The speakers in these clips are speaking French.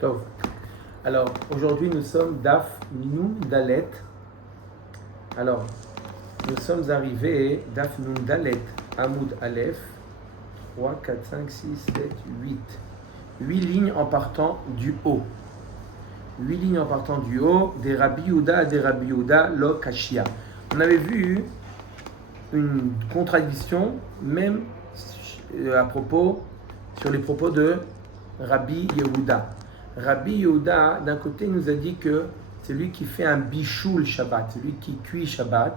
Tov. Alors, aujourd'hui, nous sommes Daf Nun Dalet. Alors, nous sommes arrivés Daf Nun Dalet, Hamoud Aleph, 3, 4, 5, 6, 7, 8. 8 lignes en partant du haut. 8 lignes en partant du haut, des Rabbi Yehuda, Lo Kashia. On avait vu une contradiction, même sur les propos de Rabbi Yehuda. Rabbi Yehuda, d'un côté, nous a dit que c'est lui qui fait un bichoul Shabbat, c'est lui qui cuit Shabbat.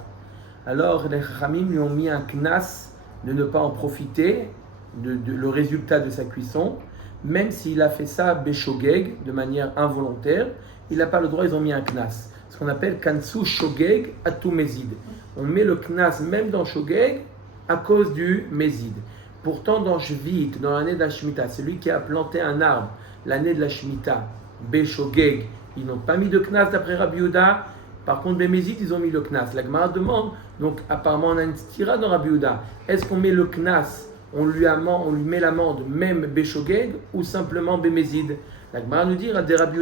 Alors, les Chachamim lui ont mis un knas de ne pas en profiter, le résultat de sa cuisson, même s'il a fait ça beshogeg, de manière involontaire, il n'a pas le droit, ils ont mis un knas. Ce qu'on appelle kansu shogeg atu mezid. On met le knas même dans shogeg à cause du mezid. Pourtant, dans Shvit, dans l'année de la Shemitah, celui qui a planté un arbre, l'année de la Shemitah, Beshogeg, ils n'ont pas mis de knas d'après Rabbi Yehuda. Par contre, Bémézid, ils ont mis le knas. La Gemara demande, donc apparemment on a une stira dans Rabbi Yehuda. Est-ce qu'on met le knas, on lui met l'amende, même Beshogeg, ou simplement Bémézid? La Gemara nous dit, de Rabbi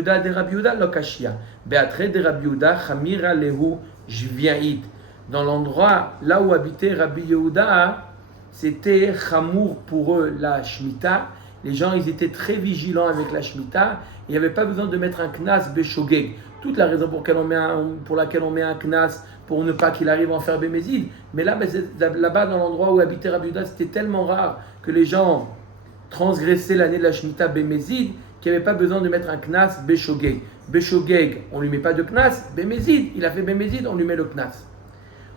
Yehuda, lokashia. Beatre de Rabbi Yehuda, chamira lehu jviaït. Dans l'endroit là où habitait Rabbi Yehuda, c'était chamour pour eux la Shemitah. Les gens, ils étaient très vigilants avec la Shemitah. Il n'y avait pas besoin de mettre un knas beshogeg. Toute la raison pour laquelle on met un knas, pour ne pas qu'il arrive à en faire bémézid. Mais là-bas, dans l'endroit où habitait Rabbi Yehuda, c'était tellement rare que les gens transgressaient l'année de la Shemitah bémézid qu'il n'y avait pas besoin de mettre un knas beshogeg. Beshogeg, on ne lui met pas de knas. Bémézid, il a fait bémézid, on lui met le knas.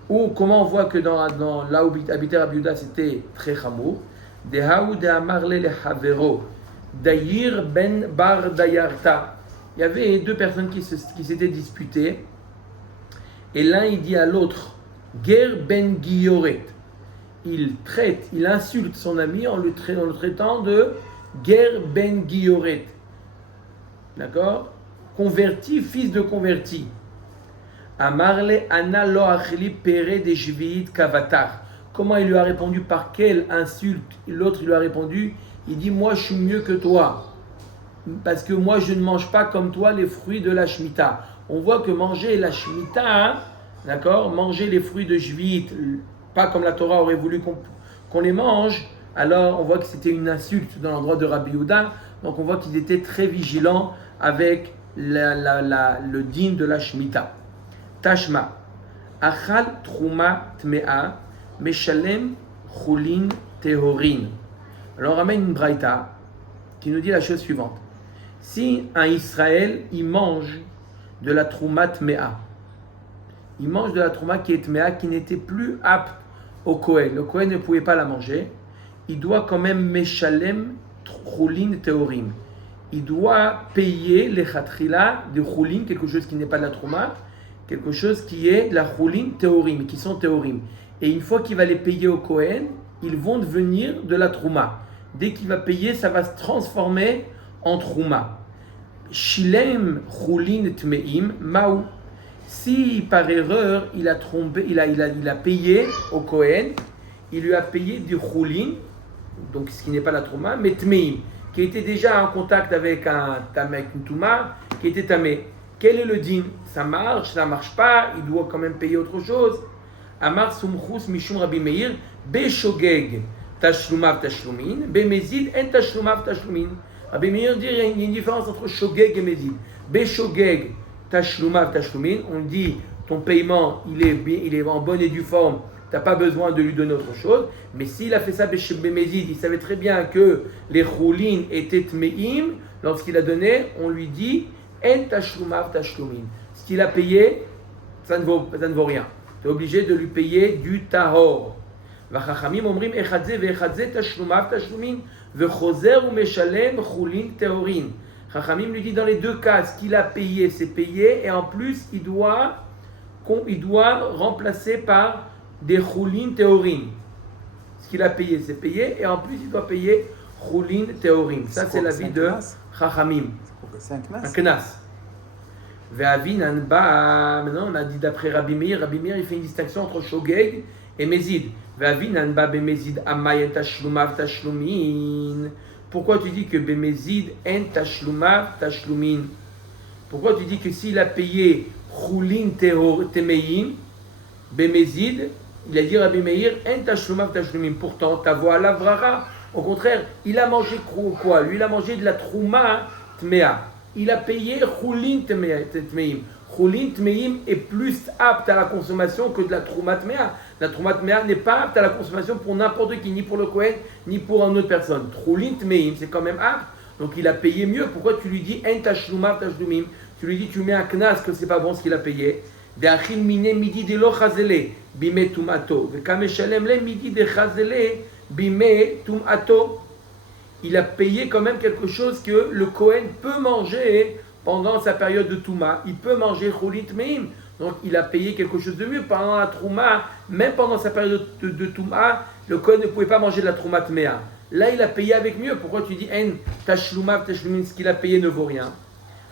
Ou comment on voit que là où habitait Rabbi Yehuda, c'était très chamour. Dehaou de Amarle le Havero, Dayir ben Bar Dayarta. Il y avait deux personnes qui s'étaient disputées. Et l'un, il dit à l'autre, Ger ben Giyoret. Il insulte son ami en le traitant de Ger ben Giyoret. D'accord? Converti, fils de converti. Amarle Anna lo achli pere de Shviit kavatar. Comment il lui a répondu, par quelle insulte? L'autre lui a répondu, il dit, moi je suis mieux que toi, parce que moi je ne mange pas comme toi les fruits de la Shemitah. On voit que manger la Shemitah, d'accord, manger les fruits de Shvit, pas comme la Torah aurait voulu qu'on les mange, alors on voit que c'était une insulte dans l'endroit de Rabbi Yehuda. Donc on voit qu'ils étaient très vigilants avec le din de la Shemitah. Tashma, achal truma tmea, Meshalem Chulin Tehorin. Alors on ramène une braïta qui nous dit la chose suivante. Si un Israël, il mange de la trouma tmea, il mange de la trouma qui est tmea, qui n'était plus apte au Kohen, le Kohen ne pouvait pas la manger, il doit quand même Meshalem Chulin Tehorim. Il doit payer les chatrila de Chulin, quelque chose qui n'est pas de la trouma, quelque chose qui est de la Chulin Tehorim, qui sont Tehorim. Et une fois qu'il va les payer au Kohen, ils vont devenir de la trouma. Dès qu'il va payer, ça va se transformer en trouma. Shilem chulin tmeim maou. Si par erreur il a payé au Kohen, il lui a payé du chulin, donc ce qui n'est pas la trouma, mais tmeim, qui était déjà en contact avec une touma, qui était tamé. Quel est le din? Ça marche pas, il doit quand même payer autre chose. Amar sumchus mishum Rabbi Meir, beshogeg tashlumav tashlumin, bemezid en tashlumav tashlumin. Rabbi Meir dit qu'il y a une différence entre shogeg et mezid. Beshogeg tashlumav tashlumin, on dit ton paiement il est en bonne et due forme, tu n'as pas besoin de lui donner autre chose. Mais s'il a fait ça bemezid, il savait très bien que les choulin étaient tmeim, lorsqu'il a donné, on lui dit en tashlumav tashlumin. Ce qu'il a payé, ça ne vaut rien. Tu es obligé de lui payer du tahor. Vachachamim omrim echadze veechadze tashlumav tashlumin vechozer ou meshalem chulin tehorin. Chachamim lui dit dans les deux cas, ce qu'il a payé, c'est payé, et en plus il doit remplacer par des chulin tehorin. Ce qu'il a payé, c'est payé, et en plus il doit payer chulin tehorin. Ça c'est l'avis de Chachamim. C'est un Un knas. Maintenant on a dit d'après Rabbi Meir, il fait une distinction entre shogeg et mezid. Pourquoi tu dis que Bemezid en tashlumav tashlumin? Pourquoi tu dis que s'il a payé Choulin Temeim, Bemezid, il a dit Rabbi Meir, en tashlumav tashlumin? Pourtant, ta voix lavrara. Au contraire, il a mangé quoi? Lui, il a mangé de la trouma tmea. Il a payé Choulin Temeim. Choulin Temeim est plus apte à la consommation que de la trouma tmea. La trouma tmea n'est pas apte à la consommation pour n'importe qui, ni pour le Kohen, ni pour une autre personne. Choulin Temeim, c'est quand même apte. Donc il a payé mieux. Pourquoi tu lui dis en tashlumav tashlumim? Tu lui dis tu mets un knas que c'est pas bon ce qu'il a payé. Ve'achil mine midi de lo chazele bime tumato. Ve'kameshalem le midi de chazele bime tumato. Il a payé quand même quelque chose que le Kohen peut manger pendant sa période de Touma. Il peut manger Choulin Tmeim. Donc il a payé quelque chose de mieux pendant la Trouma. Même pendant sa période de Touma, le Kohen ne pouvait pas manger de la Trouma Tmea. Là, il a payé avec mieux. Pourquoi tu dis en tashlumav tashlumin? Ce qu'il a payé ne vaut rien.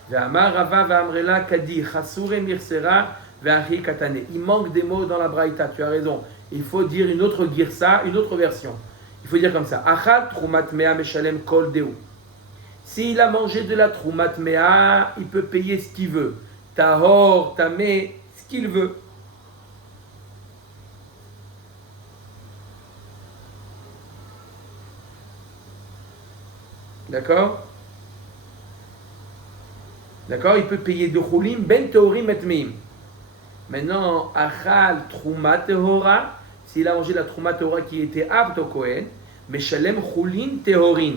Ve'amar Rava ve'amrela kadi chasure mirsera ve'achi katane. Il manque des mots dans la braïta. Tu as raison. Il faut dire une autre girsa, une autre version. Il faut dire comme ça. Achal trumat mea meshalem kol deu. S'il a mangé de la trumat mea, il peut payer ce qu'il veut. Tahor, tamé, ce qu'il veut. D'accord? D'accord? Il peut payer de Cholim ben teorim et meim. Maintenant, achal trouma tehora, s'il a mangé la trouma tehora qui était apte au Kohen, meshalem Choulin tehorin.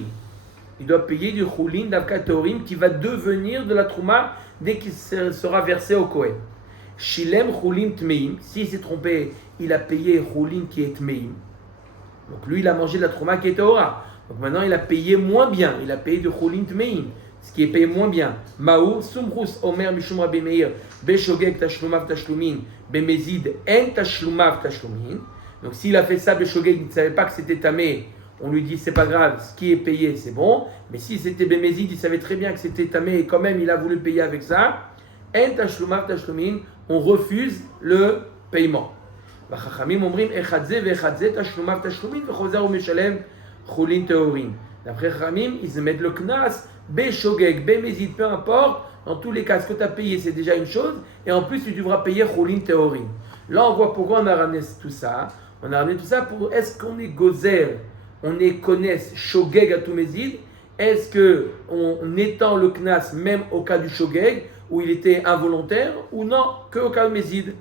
Il doit payer du Choulin d'avka tehorim qui va devenir de la trouma dès qu'il sera versé au Kohen. Shilem Choulin tmeim, s'il s'est trompé, il a payé Choulin qui est tmeim. Donc lui, il a mangé de la trouma qui est tehora. Donc maintenant, il a payé moins bien. Il a payé de Choulin Tmeim, ce qui est payé moins bien. Maou, Sumrus, Omer, Mishum Rabbi Meir, Beshogeg, Tashlumav, Tashlumin, Bemezid, En Tashlumav, Tashlumin. Donc s'il a fait ça, Beshogeg, il ne savait pas que c'était tamé, on lui dit c'est pas grave, ce qui est payé, c'est bon. Mais si c'était Bemezid, il savait très bien que c'était tamé et quand même il a voulu payer avec ça. En Tashlumav, Tashlumin, on refuse le paiement. Chachamim omrim, Echadze, Vechadze, Tashlumav, Tashlumin, Vechozer, Meshalem, Choulin Tehorin. D'après Ramim, ils mettent le knas, Beshogeg, Bemezid, peu importe. Dans tous les cas, ce que tu as payé, c'est déjà une chose. Et en plus, tu devras payer Choulin Tehorin. Là, on voit pourquoi on a ramené tout ça. On a ramené tout ça pour est-ce qu'on est gozer, on est connaisse, Shogeg à Toumezid. Est-ce qu'on étend le knas même au cas du Shogeg, où il était involontaire, ou non, que au cas de Mezid?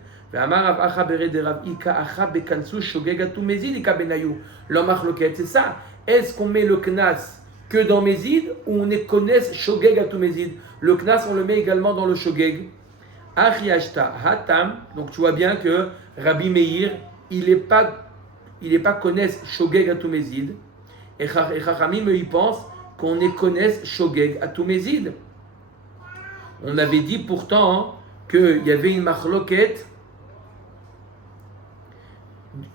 C'est ça. Est-ce qu'on met le knas que dans Mezid ou on est connaisse Shogeg à tout Mezid? Le knas, on le met également dans le Shogeg. Achiashta Hatam. Donc tu vois bien que Rabbi Meir, il n'est pas connaisse Shogeg à tout Mezid. Et Chachamim, il pense qu'on est connaisse Shogeg à tout Mezid. On avait dit pourtant qu'il y avait une machloket.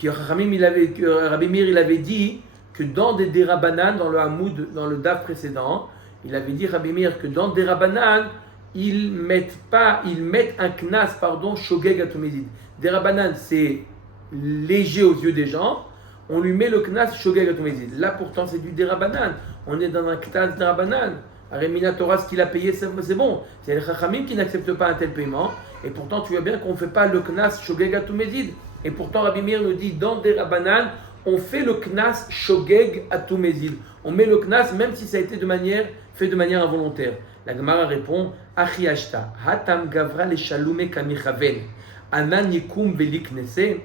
Que Rabbi Meir, il avait dit que dans des Derabanan, dans le Hamoud, dans le Daf précédent, il avait dit Rabbi Meir que dans des Derabanan, ils mettent un knas, Shogeg à Toumezid. Derabanan, c'est léger aux yeux des gens, on lui met le knas Shogeg à Toumezid. Là pourtant, c'est du Derabanan. On est dans un knas Derabanan. Arémina Torah, ce qu'il a payé, c'est bon. C'est les Chachamim qui n'acceptent pas un tel paiement. Et pourtant, tu vois bien qu'on ne fait pas le knas Shogeg à Toumezid. Et pourtant, Rabbi Meir nous dit dans des Rabanan, on fait le knas Shogeg à Toumezid. On met le knas même si ça a été fait de manière involontaire. La Gemara répond Achiashta, Hatam Gavra le Shalume Kamichaven, Anan Yikum Veliknese.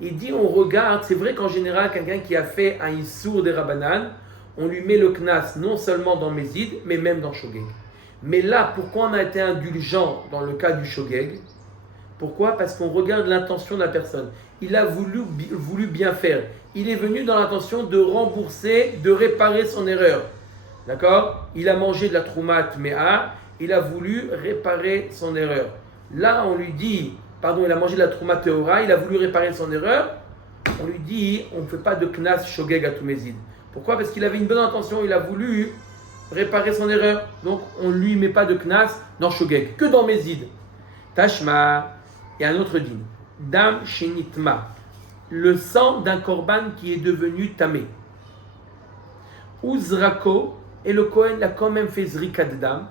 Il dit on regarde, c'est vrai qu'en général, quelqu'un qui a fait un Issour des Rabanan, on lui met le knas non seulement dans Mezid, mais même dans Shogeg. Mais là, pourquoi on a été indulgent dans le cas du Shogeg? Pourquoi? Parce qu'on regarde l'intention de la personne. Il a voulu bien faire. Il est venu dans l'intention de rembourser, de réparer son erreur. D'accord? Il a mangé de la troumat mea, il a voulu réparer son erreur. Là, on lui dit, il a mangé de la troumat teora, il a voulu réparer son erreur. On lui dit, on ne fait pas de knas shogeg à Toumezid. Pourquoi? Parce qu'il avait une bonne intention, il a voulu réparer son erreur. Donc, on ne lui met pas de knas dans shogeg, que dans Mezid. Tashma. Et un autre dîme, Dam Shenitma, le sang d'un korban qui est devenu tamé. Uzrako et le Kohen a quand même fait Zrikat Dam.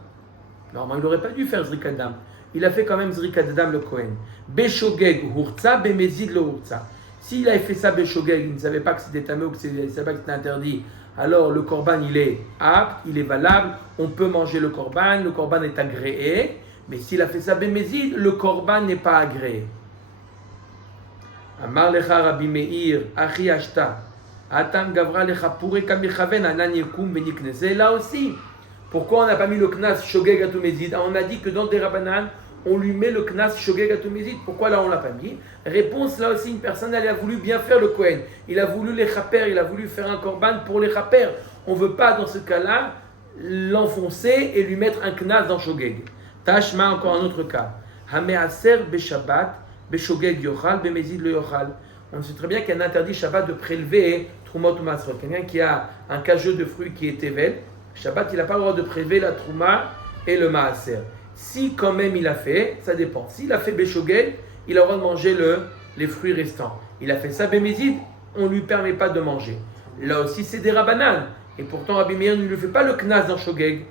Normalement, il n'aurait pas dû faire Zrikat Dam. Il a fait quand même Zrikat Dam, le Kohen. Beshogeg Hurtza, Bemezid le Hurtza. S'il avait fait ça Beshogeg, il ne savait pas que c'était tamé ou qu'il ne savait pas que c'était interdit, alors le korban il est apte, il est valable, on peut manger le korban est agréé. Mais s'il a fait ça Bemezid, le korban n'est pas agréé. Amar lecha Rabbi Meir, Achi Ashta, Atam Gavra lecha Pure Kamichaven, Anan Yekum Beniknese. Là aussi, pourquoi on n'a pas mis le knas Shogeg Atumezid? On a dit que dans des Rabbanan, on lui met le knas Shogeg Atumezid. Pourquoi là on ne l'a pas mis? Réponse, là aussi, une personne, elle a voulu bien faire le Kohen. Il a voulu les chaper, il a voulu faire un korban pour les chaper. On ne veut pas, dans ce cas-là, l'enfoncer et lui mettre un knas dans Shogeg. Tashma, encore un autre cas. Hameaser Beshabbat, Beshogeg Yochal, Bemezid le Yochal. On sait très bien qu'il y a un interdit Shabbat de prélever Trumot ou Masrot. Quelqu'un qui a un cageux de fruits qui est Tevel, Shabbat, il n'a pas le droit de prélever la Trouma et le Maaser. Si quand même il a fait, ça dépend. S'il a fait Beshogeg, il a le droit de manger les fruits restants. Il a fait ça Bemezid, on ne lui permet pas de manger. Là aussi, c'est des Rabbanan. Et pourtant, Rabbi Meir ne lui fait pas le Knas dans Shogeg.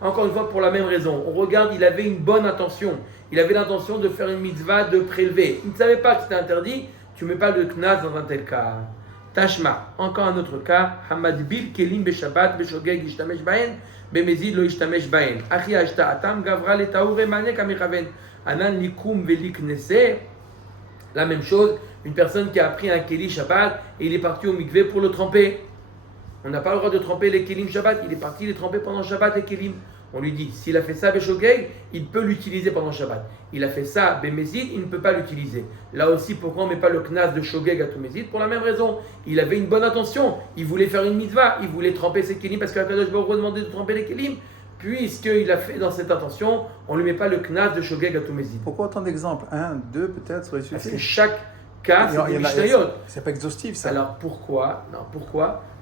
Encore une fois, pour la même raison. On regarde, il avait une bonne intention. Il avait l'intention de faire une mitzvah, de prélever. Il ne savait pas que c'était interdit. Tu ne mets pas le Knas dans un tel cas. Tashma, encore un autre cas. Hamad bil kelim beshabbat beshogeg ishtamesh baen bemezid lo ishtamesh baen. Achi ashta atam gavra le taure mane kamichaven anan likum veliknese. La même chose, une personne qui a pris un keli Shabbat et il est parti au mikvé pour le tremper. On n'a pas le droit de tremper les kelim Shabbat. Il est parti les tremper pendant Shabbat les kelim. On lui dit, s'il a fait ça Beshogeg, il peut l'utiliser pendant Shabbat. Il a fait ça Bemezid, il ne peut pas l'utiliser. Là aussi, pourquoi on ne met pas le knas de Shogeg à Tumezid? Pour la même raison. Il avait une bonne intention. Il voulait faire une mitzvah. Il voulait tremper ses kelim parce qu'Akadosh Baruch Hu a demandé de tremper les kelim. Puisqu'il a fait dans cette intention, on ne lui met pas le knas de Shogeg à Tumezid. Pourquoi autant d'exemples? Un, deux, peut-être, serait suffisant. Parce que chaque cas, c'est des mishnayot. C'est pas exhaustif, ça. Alors pourquoi?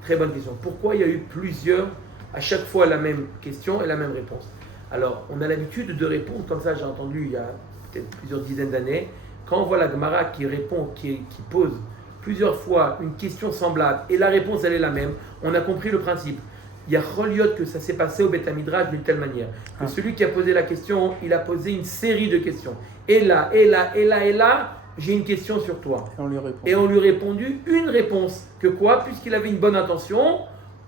Très bonne question. Pourquoi il y a eu plusieurs, à chaque fois la même question et la même réponse? Alors, on a l'habitude de répondre comme ça, j'ai entendu il y a peut-être plusieurs dizaines d'années, quand on voit la Gemara qui répond, qui pose plusieurs fois une question semblable et la réponse elle est la même, on a compris le principe. Il y a Choliot que ça s'est passé au Beth Midrash d'une telle manière que celui qui a posé la question, il a posé une série de questions. Et là, j'ai une question sur toi. Et on lui a répondu une réponse. Que quoi? Puisqu'il avait une bonne intention,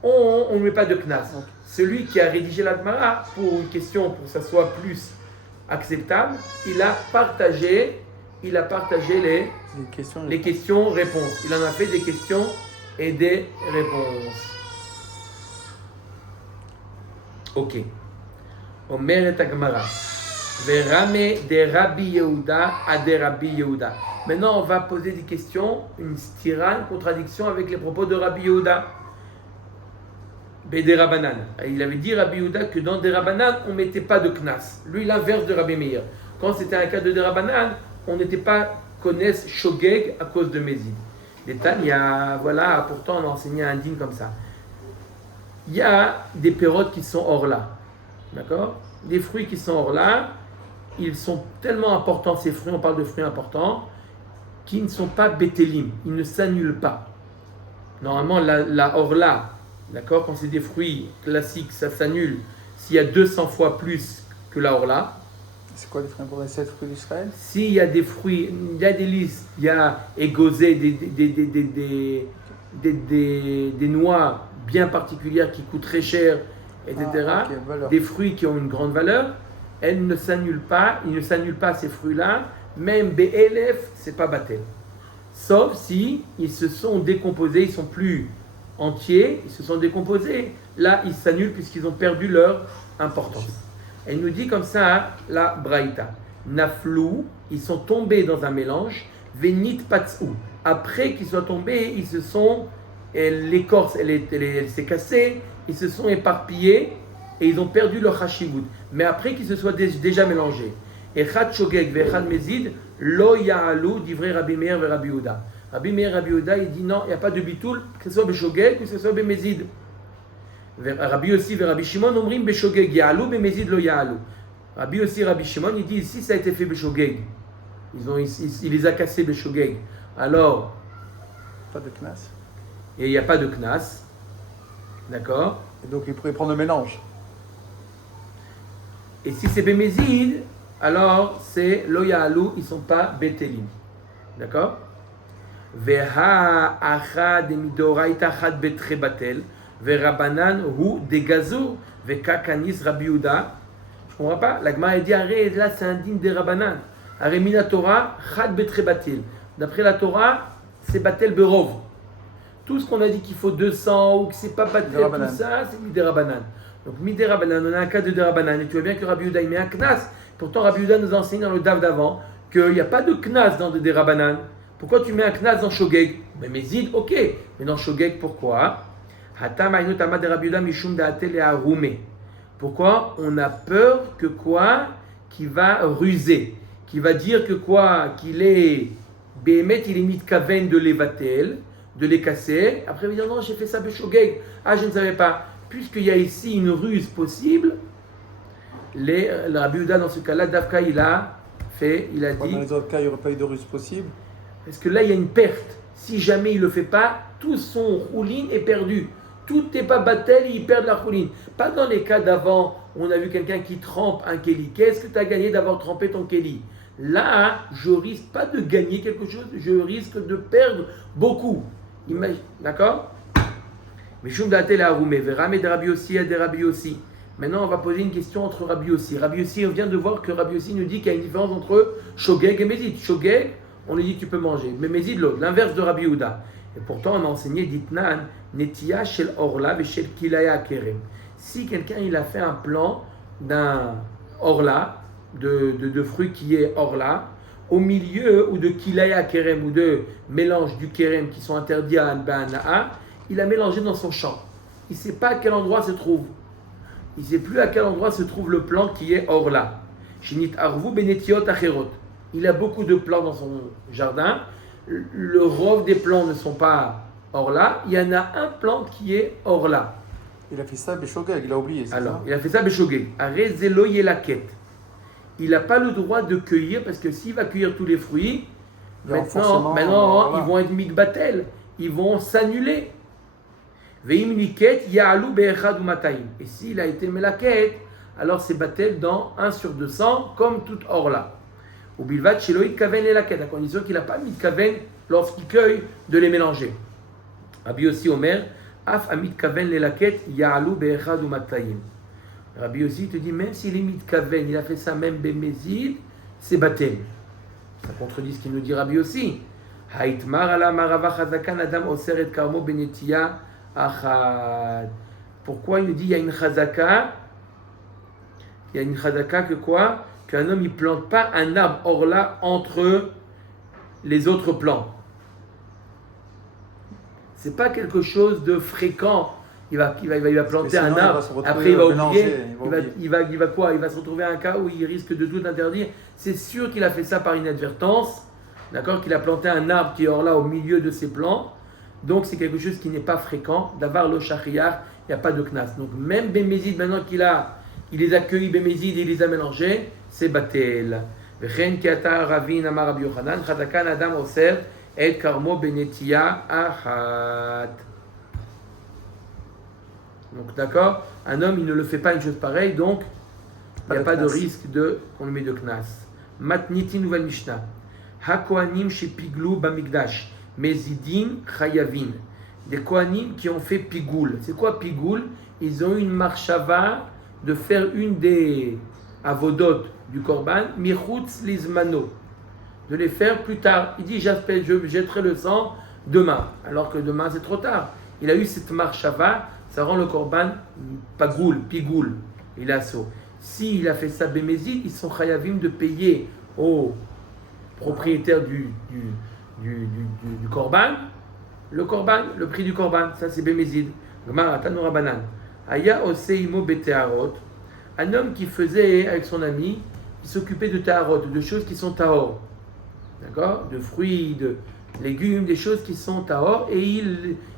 on ne met pas de knas. Okay. Celui qui a rédigé la Gemara pour une question, pour que ça soit plus acceptable, il a partagé les questions-réponses. Il en a fait des questions et des réponses. Ok. Omer et Gemara. Verame de Rabbi Yehuda à de Rabbi Yehuda. Maintenant, on va poser des questions, une stira, une contradiction avec les propos de Rabbi Yehuda. Des Rabbanan. Il avait dit Rabbi Yehuda que dans des Rabbanan, on ne mettait pas de knas. Lui, l'inverse de Rabbi Meir. Quand c'était un cas de des Rabbanan, on n'était pas connaisse Shogeg à cause de Mézid. Les Tanya, voilà, pourtant on a enseigné un digne comme ça. Il y a des pérotes qui sont hors là. D'accord? Des fruits qui sont hors là, ils sont tellement importants, ces fruits, on parle de fruits importants, qui ne sont pas bétélim, ils ne s'annulent pas. Normalement, la orla, d'accord, quand c'est des fruits classiques, ça s'annule s'il y a 200 fois plus que la orla. C'est quoi les fruits pour les 7 fruits d'Israël? S'il y a des fruits, il y a des listes, il y a égosé, des noix bien particulières qui coûtent très cher, etc. Des fruits qui ont une grande valeur, elles ne s'annulent pas, ils ne s'annulent pas ces fruits-là, même BLF, c'est pas baptême. Sauf si ils se sont décomposés, ils sont plus entiers, ils se sont décomposés, là ils s'annulent puisqu'ils ont perdu leur importance. Elle nous dit comme ça, la Braïta. Naflou, ils sont tombés dans un mélange, Venit Patsou. Après qu'ils soient tombés, ils se sont, l'écorce, elle s'est cassée, ils se sont éparpillés et ils ont perdu leur chashivut. Mais après qu'ils se soient déjà mélangés. Echad Shogeg ve'echad Mezid, lo ya'alu divrei Rabbi Meir ve Rabbi Yehuda. Rabbi Meir et Rabbi Yehuda, il dit non, il n'y a pas de bitoul, que ce soit Beshogeg ou que ce soit Bemezid. Rabbi aussi et Rabbi Shimon omrim Beshogeg ya'alu, Bemezid lo ya'alu. Rabbi aussi et Rabbi Shimon, il dit ici ça a été fait Beshogeg. Il les a cassés Beshogeg. Alors, pas de knas. et il n'y a pas de knas. D'accord? Et donc il pourrait prendre le mélange. Et si c'est Bémézid, alors c'est Lo Ya'alou, ils ne sont pas Betelim. D'accord? Veha achad midoraita achad betre batel, verabanan hu degazo, vekakanis Rabbi Yehuda. Je ne comprends pas. La Gemara dit, arrête, là c'est un digne des Rabbanan. Arrête, mina Torah, chad betre batel. D'après la Torah, c'est batel berov. Tout ce qu'on a dit qu'il faut 200 ou que c'est pas batel, tout ça, c'est midé Rabbanan. Donc midé Rabbanan, on a un cas de Rabbanan. Et tu vois bien que Rabbi Yehuda il met un knas. Pourtant, Rabbi Yehuda nous enseigne dans le DAF d'avant qu'il n'y a pas de knas dans des Rabbanan. Pourquoi tu mets un knas dans Shogeg? Mais Mézid, ok. Mais dans Shogeg, pourquoi? Pourquoi? On a peur que quoi? Qu'il va ruser. Qu'il va dire que quoi? Qu'il est Béhémet, il est mitkaven de l'évatel, de les casser. Après, il va dire non, j'ai fait ça Shogeg. Ah, je ne savais pas. Puisqu'il y a ici une ruse possible, le Rabbi Yehuda, dans ce cas-là, Dafka, il a dit. Dans les autres cas, il n'y aurait pas eu de ruse possible. Parce que là, il y a une perte. Si jamais il ne le fait pas, tout son rouline est perdu. Tout n'est pas battel, il perd la rouline. Pas dans les cas d'avant, on a vu quelqu'un qui trempe un kéli. Qu'est-ce que tu as gagné d'avoir trempé ton kéli? Là, je risque pas de gagner quelque chose, je risque de perdre beaucoup. Imagine, d'accord? Mais Shum Datel a Roumé, Verame de Rabbi Yossi, de Rabbi Yossi. Maintenant, on va poser une question entre Rabbi Yossi. Rabbi Yossi, on vient de voir que Rabbi Yossi nous dit qu'il y a une différence entre Shogeg et Mézid. Shogeg, on lui dit tu peux manger. Mais Mézid, l'autre, l'inverse de Rabbi Yehuda. Et pourtant, on a enseigné Ditnan, Netia shel Orla et shel Kilaya Kerem. Si quelqu'un il a fait un plan d'un Orla, de fruits qui est Orla, au milieu ou de Kilaya Kerem ou de mélange du Kerem qui sont interdits à Al-Ba'ana'a, il a mélangé dans son champ. Il ne sait pas à quel endroit se trouve. Il ne sait plus à quel endroit se trouve le plant qui est Orla. Shinit Arvu Benetiot Acherot. Il a beaucoup de plants dans son jardin. Le rove des plants ne sont pas Orla. Il y en a un plant qui est Orla. Il a fait ça Béchogeg, il a oublié. Alors, il a fait ça Béchogeg. Arezelo Yelaket. Il n'a pas le droit de cueillir parce que s'il va cueillir tous les fruits, maintenant voilà. Ils vont être mikbatel. Ils vont s'annuler. Veim niket ya'alu be'echad u'matayim. Et s'il a été melaket, alors c'est batel dans 1 sur 200, comme toute orla. Ou bilvat shelo itkaven lelaket, à condition qu'il n'a pas mitkaven lorsqu'il cueille de les mélanger. Rabbi Yossi Omer, af amitkaven lelaket ya'alu be'echad u'matayim. Rabbi Yossi te dit, même s'il est mitkaven, il a fait ça même bémézid, c'est batel. Ça contredit ce qu'il nous dit Rabbi Yossi. Haitmar ala marava chazakan adam oser et karmo benetia. Achad. Pourquoi il nous dit il y a une chazaka? Il y a une chazaka que quoi? Qu'un homme il plante pas un arbre orla entre les autres plants. C'est pas quelque chose de fréquent. Il va planter un arbre, après il va oublier. Il va quoi? Il va se retrouver à un cas où il risque de tout interdire. C'est sûr qu'il a fait ça par inadvertance. D'accord? Qu'il a planté un arbre qui est orla au milieu de ses plants. Donc c'est quelque chose qui n'est pas fréquent. D'avoir le shachiyar, il n'y a pas de knas. Donc même Bémézid, maintenant il les a cueillis Bémézid et il les a mélangés, c'est batel. V'chen kiata ravin amar Rabbi Yochanan, chadakan adam oser et karmo benetia ahad. Donc d'accord, un homme il ne le fait pas une chose pareille, donc il n'y a pas de risque qu'on lui met de knas. Matniti nouvelle Mishnah. Hakohanim chez Piglou Bamikdash. Mézidim Chayavin. Des Kohanim qui ont fait Pigoul. C'est quoi Pigoul? Ils ont eu une marshava de faire une des avodot du Korban, Michutz Lizmano. De les faire plus tard. Il dit j'appelle, je jetterai le sang demain. Alors que demain c'est trop tard. Il a eu cette marshava, ça rend le Korban Pigoul. Il a saut. S'il a fait ça Bémézid, ils sont Chayavim de payer au propriétaire du korban, le prix du korban, ça c'est Bémézid. Gemara Tanura Banan. Aya oseimo beteharot. Un homme qui faisait avec son ami, il s'occupait de taharot, de choses qui sont tahor. D'accord? De fruits, de légumes, des choses qui sont tahor, et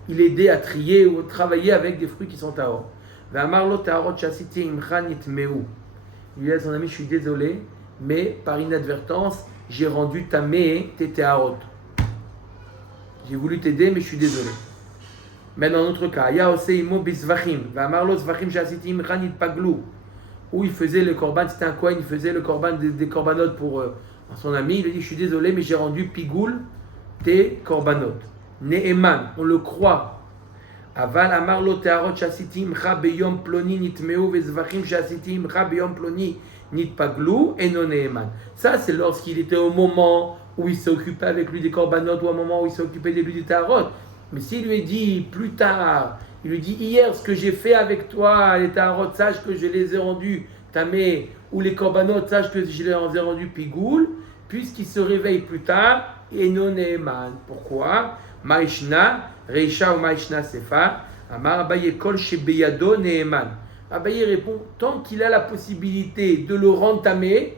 il aidait à trier ou travailler avec des fruits qui sont tahor. Ve'amarlo taharot shasiti imchan yitmeu. Il dit à son ami, je suis désolé, mais par inadvertance, j'ai rendu tamé tes taharot. J'ai voulu t'aider, mais je suis désolé. Mais dans notre cas, ya oseimo bisvachim, va amarlo zvachim shasitim ranit paglu, où il faisait le korban, c'était un Kohen, il faisait le korban des korbanot pour son ami, il lui dit, je suis désolé, mais j'ai rendu pigoul tes korbanot. Ne'eman, on le croit. Aval amarlo teharot shasitim cha beyom ploni nitmeu vezvachim shasitim cha beyom ploni nitpaglu et non ne'eman. Ça, c'est lorsqu'il était au moment où il s'est occupé avec lui des korbanot, ou au moment où il s'est occupé de lui des teharot. Mais s'il lui dit plus tard, il lui dit hier ce que j'ai fait avec toi, les taharot, sache que je les ai rendus tamé, ou les korbanot, sache que je les ai rendus pigoul, puisqu'il se réveille plus tard, et non ne'eman. Pourquoi? Maïshna, Reisha ou Maïshna Sefa, Amar Abaye Kol Shebeyado Ne'eman. Abaye répond, tant qu'il a la possibilité de le rendre tamé,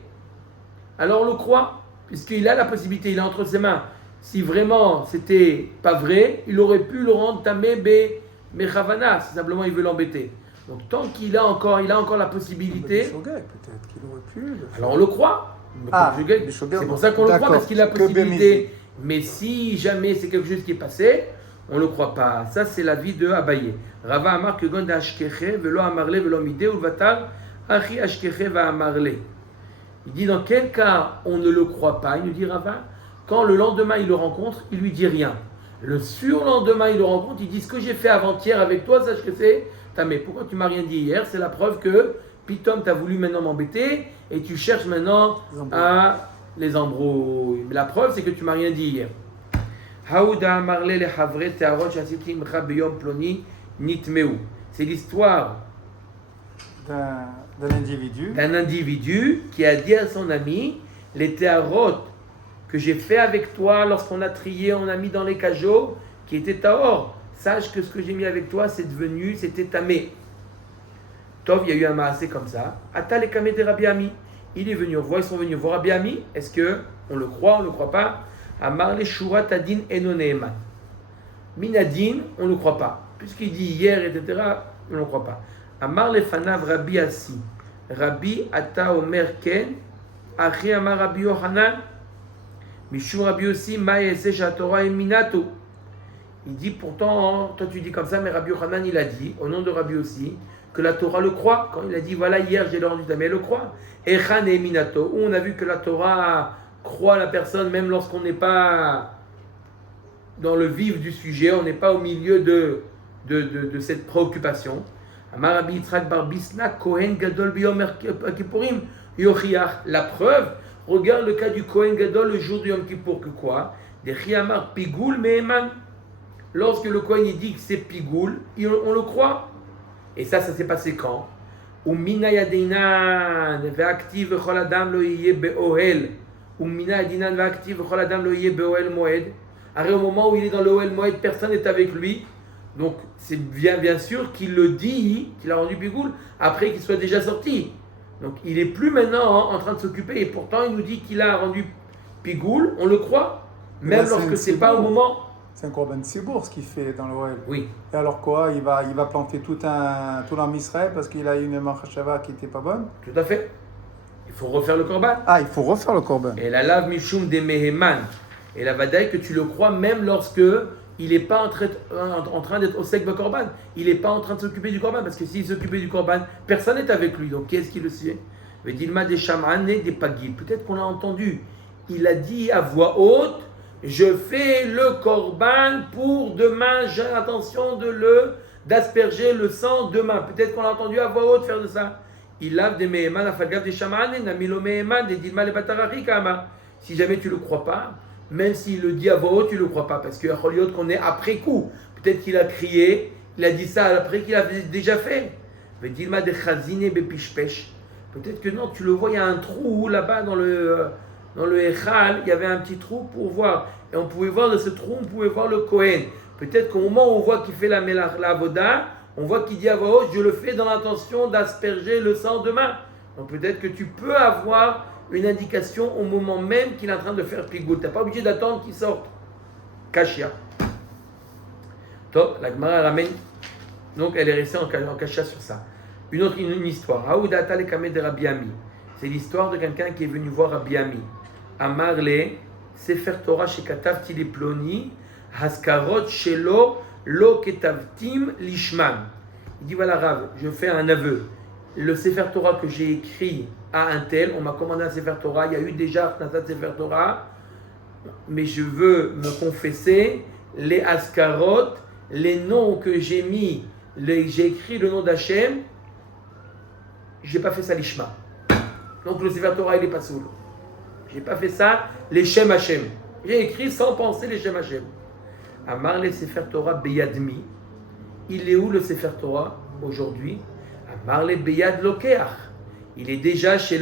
alors on le croit, puisqu'il a la possibilité, il est entre ses mains. Si vraiment c'était pas vrai, il aurait pu le rendre tamé mechavana, si simplement il veut l'embêter. Donc tant qu'il a encore la possibilité, Peut-être qu'il aurait pu. alors on le croit. C'est pour ça qu'on le croit, parce qu'il a la possibilité. Mais si jamais c'est quelque chose qui est passé, on ne le croit pas. Ça, c'est l'avis de Abaye. Rava Amar que Gond Ashkeche, Velo Amarle, Velo Mide, ou Vatar, Achi Ashkeche va Amarle. Il dit dans quel cas on ne le croit pas. Il nous dit Rava, quand le lendemain il le rencontre, il lui dit rien. Le surlendemain il le rencontre, il dit ce que j'ai fait avant-hier avec toi, sache que c'est. Mais pourquoi tu m'as rien dit hier? C'est la preuve que Pitom t'as voulu maintenant m'embêter et tu cherches maintenant à les embrouilles. Mais la preuve c'est que tu m'as rien dit hier. C'est l'histoire d'un individu qui a dit à son ami les théarot que j'ai fait avec toi lorsqu'on a trié, on a mis dans les cajots qui étaient tahor. Sache que ce que j'ai mis avec toi, c'était tamé. Tov, il y a eu un maasé comme ça. Atal et kamé de Rabbi Ami. Ils sont venus voir Rabbi Ami. Est-ce qu'on le croit, on ne le croit pas? Amar le shurat adin eno ne'eman. Minadin, on ne le croit pas. Puisqu'il dit hier, etc., on ne le croit pas. Amar le fanav Rabbi Assi. Rabbi ata omer ken. Achi amar Rabbi Yohanan. Mishum Rabbi aussi, ma'ese shatorah eminato. Il dit pourtant, toi tu dis comme ça, mais Rabbi Yohanan il a dit, au nom de Rabbi aussi, que la Torah le croit. Quand il a dit voilà, hier j'ai rendu tamé, elle le croit. Echan et minato, où on a vu que la Torah croit la personne même lorsqu'on n'est pas dans le vif du sujet, on n'est pas au milieu de cette préoccupation. Amar Rabbi Yitzhak bar Bisna, Kohen Gadol biyom Kippurim, Yochiach. La preuve, regarde le cas du Kohen Gadol le jour du Yom Kippour, que quoi? Des Chiamar Pigoul Me'eman. Lorsque le Kohen il dit que c'est Pigoul, on le croit. Et ça s'est passé quand? Umina yadinan ve'aktiv v'chol adam lo yeh be'ohel. Umina yadinan ve'aktiv v'chol adam lo yeh be'ohel moed. Au moment où il est dans l'ohel moed, personne n'est avec lui. Donc c'est bien sûr qu'il le dit, qu'il a rendu Pigoul, après qu'il soit déjà sorti. Donc il n'est plus maintenant en train de s'occuper. Et pourtant il nous dit qu'il a rendu Pigoul, on le croit. Même lorsque c'est pas au moment. C'est un korban Tzibour ce qu'il fait dans l'Ohel. Oui. Et alors quoi? Il va planter tout un Israël parce qu'il a eu une marchava qui n'était pas bonne? Tout à fait. Il faut refaire le korban. Ah, il faut refaire le korban. Et la lave mishum de meheman. Et la vadaï que tu le crois même lorsque il n'est pas en train d'être au sec de korban. Il n'est pas en train de s'occuper du korban. Parce que s'il s'occupait du korban, personne n'est avec lui. Donc qui est-ce qui le suit? Vedilma des chamane des pagil. Peut-être qu'on l'a entendu. Il a dit à voix haute, je fais le korban pour demain, j'ai l'intention d'asperger le sang demain. Peut-être qu'on l'a entendu à voix haute faire de ça. Il lave des meheman, afalgav des chamane, namilo meheman, des dilma le batarari kama. Si jamais tu ne le crois pas, même s'il le dit à voix haute, tu ne le crois pas. Parce qu'il y a qu'on est après coup. Peut-être qu'il a crié, il a dit ça après qu'il a déjà fait. Vedilma de chazine bepishpesh. Peut-être que non, tu le vois, il y a un trou là-bas dans le Echal, il y avait un petit trou pour voir. Et on pouvait voir de ce trou, on pouvait voir le Kohen. Peut-être qu'au moment où on voit qu'il fait la avoda, on voit qu'il dit à voix haute, je le fais dans l'intention d'asperger le sang demain. Donc peut-être que tu peux avoir une indication au moment même qu'il est en train de faire Pigoul. Tu n'es pas obligé d'attendre qu'il sorte. Kashia. Top, la Gemara ramène. Donc elle est restée en Kashia sur ça. Une histoire. Haoudata le Kameh de Rabbi Ami. C'est l'histoire de quelqu'un qui est venu voir Rabbi Ami. Amarle, Sefer Torah shekatav tili ploni, haskarot shelo Lo ketavtim lishman. Il dit voilà Rav, je fais un aveu. Le Sefer Torah que j'ai écrit à un tel, on m'a commandé un Sefer Torah, il y a eu déjà un Sefer Torah, mais je veux me confesser, les askarot, les noms que j'ai mis, j'ai écrit le nom d'Hachem, j'ai pas fait ça l'ishma. Donc le Sefer Torah il est pas soul. J'ai pas fait ça les Shem Hachem. J'ai écrit sans penser les Shem Hachem. Amar le Sefer Torah beyadmi. Il est où le Sefer Torah aujourd'hui? Amar le beyad lokeach. Il est déjà chez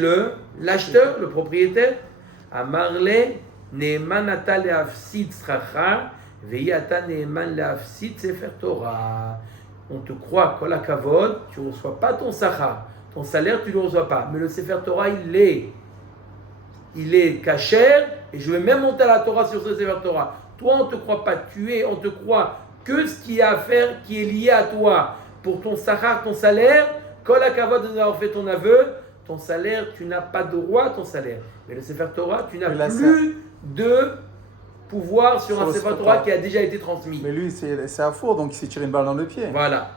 l'acheteur, le propriétaire. Amar le ne'eman ata le'afsid tzracha ve'i ata ne'eman le'afsid Sefer Torah. On te croit, kol hakavod, tu ne reçois pas ton sachar. Ton salaire, tu ne le reçois pas. Mais le Sefer Torah, il est kasher, et je vais même monter à la Torah sur ce Sefer Torah. Toi, on ne te croit pas. On te croit que ce qu'il y a à faire, qui est lié à toi, pour ton sachar, ton salaire, kol hakavod de nous avoir fait ton aveu, ton salaire, tu n'as pas de droit à ton salaire. Mais le Sefer Torah, tu n'as plus de pouvoir sur un Sefer Torah qui a déjà été transmis. Mais lui, c'est à faux, donc il s'est tiré une balle dans le pied. Voilà.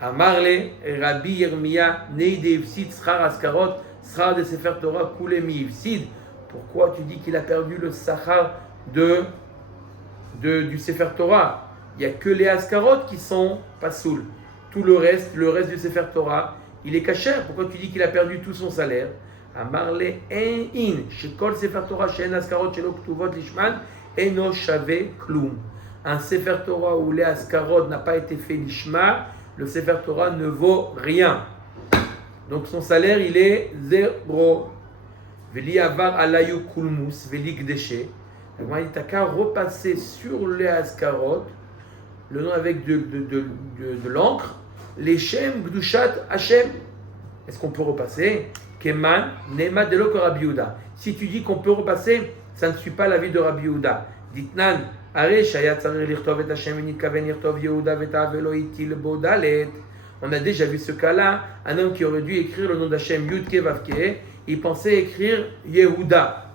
Amarle, Rabbi Yirmiya, Neide Ifsid, Srar Askarot, Srar de Sefer Torah, Koulemi Ifsid. Pourquoi tu dis qu'il a perdu le Sachar du Sefer Torah? Il n'y a que les Askarot qui sont pas soul. Tout le reste du Sefer Torah, il est caché. Pourquoi tu dis qu'il a perdu tout son salaire? Amarle, in, Shekol Sefer Torah, Shen Askarot, Shelo Ktuvot Lishman, Eno Shave Klum. Un Sefer Torah où les Askarot n'a pas été fait Lishma, le Sefer Torah ne vaut rien. Donc son salaire, il est zéro. Veli avar alayu kulmus, veli gdeshe. Il t'a qu'à repasser sur les askarot, le nom avec de l'encre, les shem gdushat Hashem. Est-ce qu'on peut repasser? Keman nema delo que Rabbi Yehuda. Si tu dis qu'on peut repasser, ça ne suit pas l'avis de Rabbi Yehuda. Ditnan. On a déjà vu ce cas-là, un homme qui aurait dû écrire le nom d'Hachem Yudke Vavke, il pensait écrire Yehuda.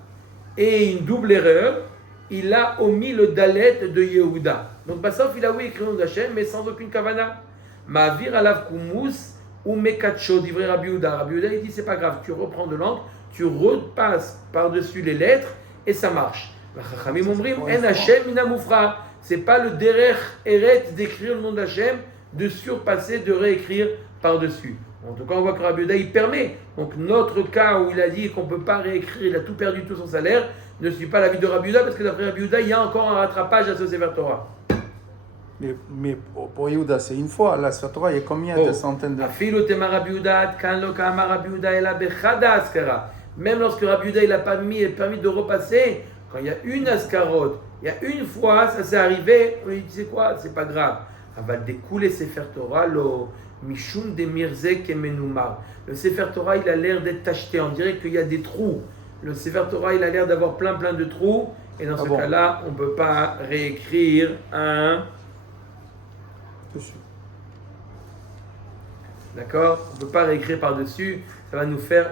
Et une double erreur, il a omis le dalet de Yehuda. Donc Bassof, il a oui écrit le nom d'Hachem, mais sans aucune kavana. Ma'avir alav kumus ou mekacho, dit Rabbi Yehuda. Rabbi Yehuda, il dit c'est pas grave, tu reprends de l'encre, tu repasses par-dessus les lettres et ça marche. C'est pas le derech eret d'écrire le nom d'Hachem, de surpasser, de réécrire par-dessus. En tout cas, on voit que Rabbi Yehuda, il permet. Donc notre cas où il a dit qu'on ne peut pas réécrire, il a tout perdu, tout son salaire, ne suit pas l'avis de Rabbi Yehuda, parce que d'après Rabbi Yehuda, il y a encore un rattrapage à ce Sefer Torah. Mais pour Yehuda, c'est une fois. Là, Sefer Torah, il y a combien de centaines de... Même lorsque Rabbi Yehuda, il n'a pas permis de repasser, quand il y a une ascarote, il y a une fois, ça s'est arrivé, on lui dit c'est quoi? C'est pas grave. Aval découler Sefer Torah, lo mishum de mirze kemenumar. Le Sefer Torah, il a l'air d'être tacheté, on dirait qu'il y a des trous. Le Sefer Torah, il a l'air d'avoir plein de trous, et dans ce cas-là, on ne peut pas réécrire un... dessus. D'accord? On ne peut pas réécrire par-dessus, ça va nous faire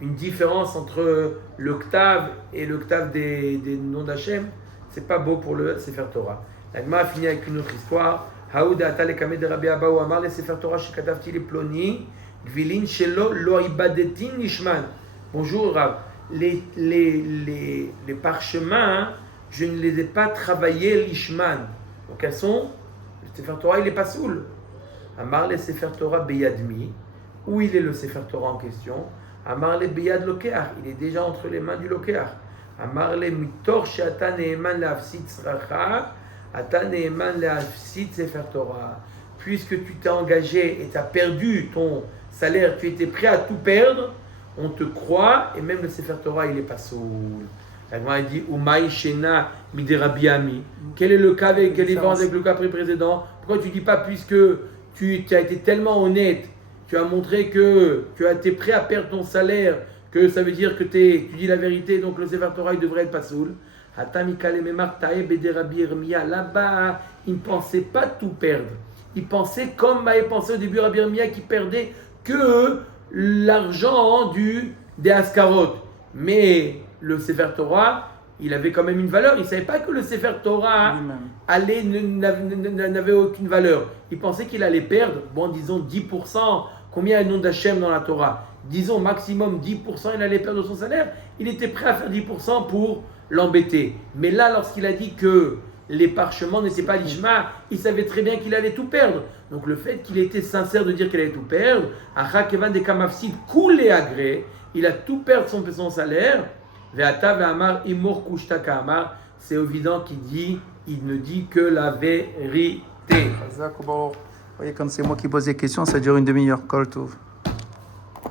une différence entre l'octave et l'octave des noms d'Hachem. C'est pas beau pour le Sefer Torah. L'Agma a fini avec une autre histoire. Haouda atale kameh de Rabbi Abba ou Amar le Sefer Torah shekatavti le ploni gvilin shelo lo ibadetin nishman. Bonjour Rav. Les parchemins, je ne les ai pas travaillés l'ishman. Donc elles sont, le Sefer Torah il est pas soul. Amar le Sefer Torah beyadmi. Où il est le Sefer Torah en question? Amar le beyad lokeach, il est déjà entre les mains du lokeach. Amar le mitor she'ata ne'eman le'afsid tzracha, ata ne'eman le'afsid Sefer Torah. Puisque tu t'es engagé et tu as perdu ton salaire, tu étais prêt à tout perdre, on te croit, et même le Sefer Torah il est pas soul. La Gemara dit Umaï Shena Midi Rabbi Ami. Quel est le cas avec le cas précédent? Pourquoi tu dis pas puisque tu as été tellement honnête, tu as montré que tu as été prêt à perdre ton salaire, que ça veut dire que tu dis la vérité, donc le Sefer Torah il devrait être pas soul. Là-bas, il ne pensait pas tout perdre. Il pensait comme m'avait pensé au début Rabbi Yirmiya qui perdait que l'argent des Askarot. Mais le Sefer Torah, il avait quand même une valeur. Il ne savait pas que le Sefer Torah n'avait aucune valeur. Il pensait qu'il allait perdre, disons 10%. Combien est le nom d'Hachem dans la Torah? Disons maximum 10%, il allait perdre son salaire. Il était prêt à faire 10% pour l'embêter. Mais là, lorsqu'il a dit que les parchements n'étaient pas l'Ishma, il savait très bien qu'il allait tout perdre. Donc le fait qu'il était sincère de dire qu'il allait tout perdre, il a tout perdu son salaire. C'est évident il ne dit que la vérité. Vous voyez, quand c'est moi qui pose des questions, ça dure une demi-heure. Kol Tov.